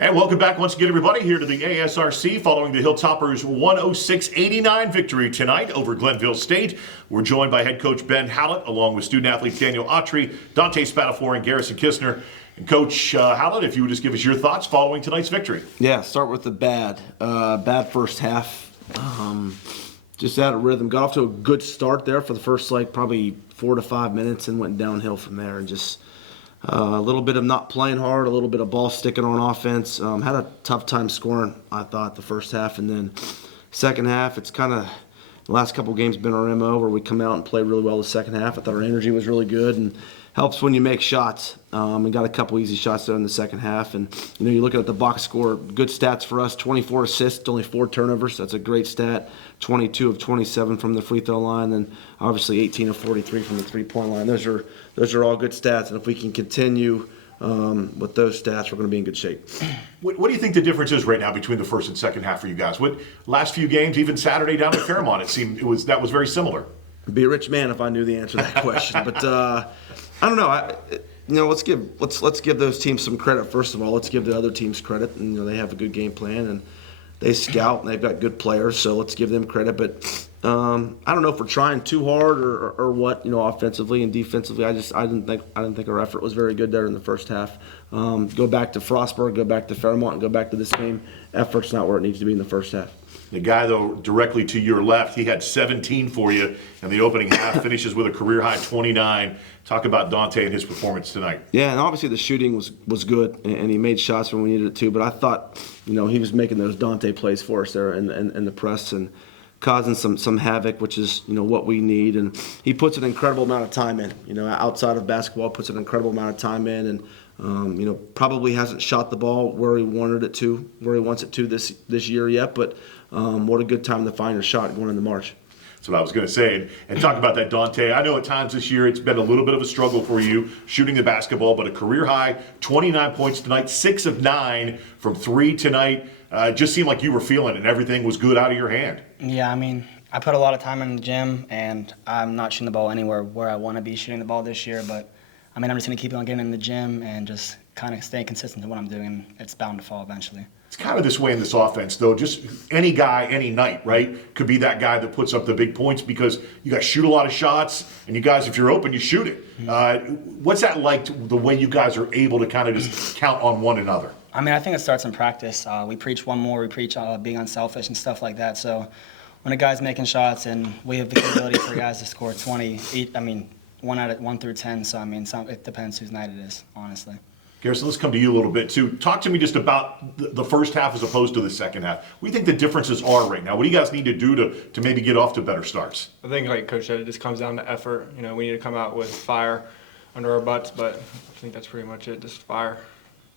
And welcome back once again, everybody, here to the ASRC following the Hilltoppers' 106-89 victory tonight over Glenville State. We're joined by head coach Ben Hallett, along with student-athlete Daniel Autry, Dante Spatafor, and Garrison Kistner. And Coach Hallett, if you would just give us your thoughts following tonight's victory. Yeah, start with the bad. Bad first half. Just out of rhythm. Got off to a good start there for the first, probably 4 to 5 minutes and went downhill from there. And just a little bit of not playing hard, a little bit of ball sticking on offense. Had a tough time scoring, I thought, the first half. And then second half, it's kind of the last couple games been our MO where we come out and play really well the second half. I thought our energy was really good and helps when you make shots. And got a couple easy shots there in the second half. And, you look at the box score, good stats for us, 24 assists, only 4 turnovers. That's a great stat. 22 of 27 from the free throw line, and obviously 18 of 43 from the three-point line. Those are all good stats, and if we can continue with those stats, we're going to be in good shape. What do you think the difference is right now between the first and second half for you guys? What last few games, even Saturday down at Fairmont, it seemed that was very similar. I'd be a rich man if I knew the answer to that question, but I don't know. Let's give those teams some credit first of all. Let's give the other teams credit, and they have a good game plan and they scout and they've got good players, so let's give them credit. But I don't know if we're trying too hard or what, offensively and defensively. I didn't think our effort was very good there in the first half. Go back to Frostburg, go back to Fairmont, and go back to this game. Effort's not where it needs to be in the first half. The guy, though, directly to your left, he had 17 for you in the opening half, finishes with a career-high 29. Talk about Dante and his performance tonight. Yeah, and obviously the shooting was good, and he made shots when we needed it to, but I thought, he was making those Dante plays for us there in the press and causing some havoc, which is, what we need. And he puts an incredible amount of time in, outside of basketball, puts an incredible amount of time in, and probably hasn't shot the ball where he wanted it to, where he wants it to this year yet, but what a good time to find a shot going into March. That's what I was going to say. And talk about that, Dante. I know at times this year it's been a little bit of a struggle for you shooting the basketball, but a career high, 29 points tonight, 6 of 9 from 3 tonight. Just seemed like you were feeling it and everything was good out of your hand. Yeah, I put a lot of time in the gym, and I'm not shooting the ball anywhere where I want to be shooting the ball this year, but I'm just going to keep on getting in the gym and just kind of staying consistent to what I'm doing, and it's bound to fall eventually. It's kind of this way in this offense, though. Just any guy, any night, right, could be that guy that puts up the big points because you guys shoot a lot of shots, and you guys, if you're open, you shoot it. What's that like, the way you guys are able to kind of just count on one another? I think it starts in practice. We preach one more. We preach being unselfish and stuff like that. So when a guy's making shots and we have the ability for guys to score 20, 1 through 10. So, it depends whose night it is, honestly. Garrison, let's come to you a little bit, too. Talk to me just about the first half as opposed to the second half. What do you think the differences are right now? What do you guys need to do to maybe get off to better starts? I think, like Coach said, it just comes down to effort. We need to come out with fire under our butts, but I think that's pretty much it, just fire.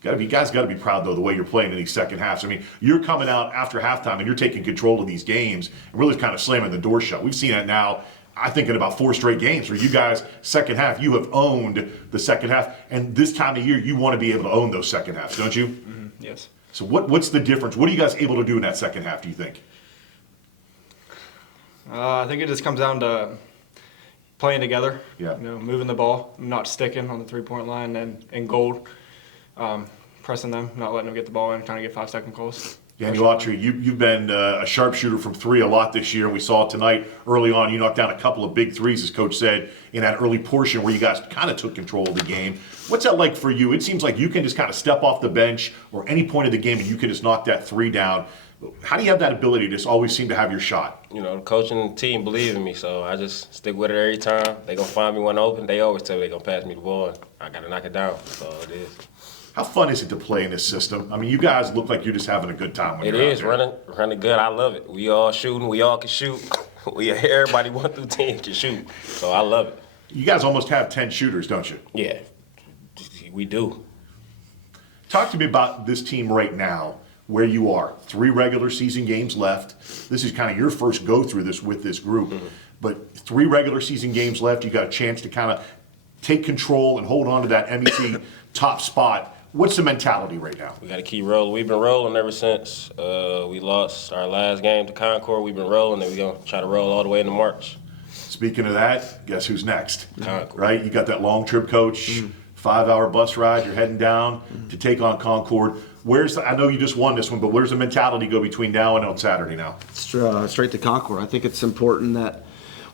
You guys got to be proud, though, the way you're playing in these second halves. You're coming out after halftime and you're taking control of these games and really kind of slamming the door shut. We've seen that now, I think, in about 4 straight games where you guys, second half, you have owned the second half. And this time of year, you want to be able to own those second halves, don't you? Mm-hmm. Yes. So what's the difference? What are you guys able to do in that second half, do you think? I think it just comes down to playing together, yeah. Moving the ball, not sticking on the three-point line and gold, pressing them, not letting them get the ball in, trying to get 5-second calls. Daniel Autry, you've been a sharpshooter from 3 a lot this year, and we saw it tonight early on. You knocked down a couple of big threes, as Coach said, in that early portion where you guys kind of took control of the game. What's that like for you? It seems like you can just kind of step off the bench or any point of the game and you can just knock that 3 down. How do you have that ability to just always seem to have your shot? The coach and the team believe in me, so I just stick with it every time. They're going to find me one open. They always tell me they're going to pass me the ball, and I got to knock it down. So it is. How fun is it to play in this system? You guys look like you're just having a good time when you're out there. running good. I love it. We all shooting. We all can shoot. Everybody 1 through 10 can shoot, so I love it. You guys almost have 10 shooters, don't you? Yeah, we do. Talk to me about this team right now, where you are. 3 regular season games left. This is kind of your first go-through this with this group. Mm-hmm. But 3 regular season games left. You got a chance to kind of take control and hold on to that MEC top spot. What's the mentality right now? We got to keep rolling. We've been rolling ever since we lost our last game to Concord. We've been rolling, and we're going to try to roll all the way into March. Speaking of that, guess who's next? Concord. Right? You got that long trip coach, 5-hour bus ride. You're heading down to take on Concord. I know you just won this one, but where's the mentality go between now and on Saturday now? Straight to Concord. I think it's important that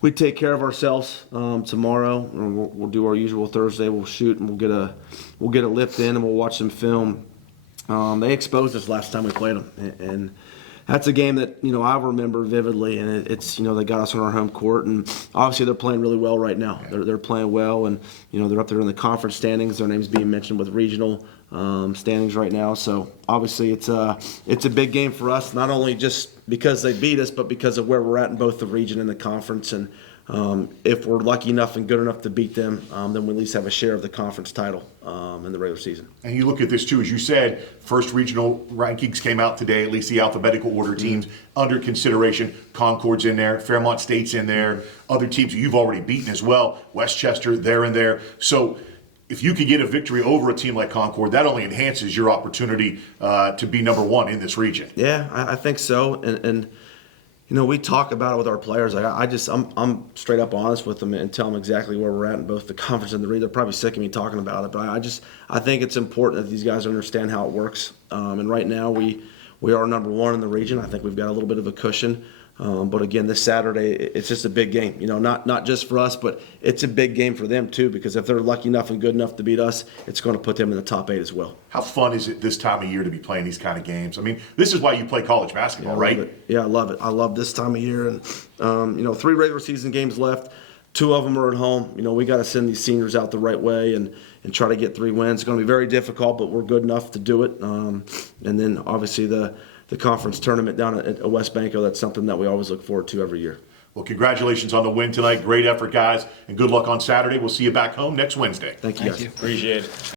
we take care of ourselves tomorrow. We'll do our usual Thursday. We'll shoot and we'll get a lift in and we'll watch some film. They exposed us last time we played them, and that's a game that I remember vividly. And it's they got us on our home court, and obviously they're playing really well right now. They're playing well, and they're up there in the conference standings. Their name's being mentioned with regional standings right now. So obviously it's a big game for us, not only just because they beat us, but because of where we're at in both the region and the conference. And if we're lucky enough and good enough to beat them, then we at least have a share of the conference title in the regular season. And you look at this too, as you said, first regional rankings came out today, at least the alphabetical order teams under consideration. Concord's in there, Fairmont State's in there, other teams you've already beaten as well. Westchester, they're in there. So if you could get a victory over a team like Concord, that only enhances your opportunity to be number one in this region. Yeah, I think so. And we talk about it with our players. I'm straight up honest with them and tell them exactly where we're at in both the conference and the region. They're probably sick of me talking about it, but I think it's important that these guys understand how it works. And right now we are number one in the region. I think we've got a little bit of a cushion. But again, this Saturday, it's just a big game. Not just for us, but it's a big game for them too. Because if they're lucky enough and good enough to beat us, it's going to put them in the top 8 as well. How fun is it this time of year to be playing these kind of games? I mean, this is why you play college basketball, right? Yeah, I love it. I love this time of year, and 3 regular season games left. 2 of them are at home. We got to send these seniors out the right way and try to get 3 wins. It's going to be very difficult, but we're good enough to do it. And then obviously the conference tournament down at West Banco, that's something that we always look forward to every year. Well, congratulations on the win tonight. Great effort, guys, and good luck on Saturday. We'll see you back home next Wednesday. Thank you, guys. Thank you. Appreciate it.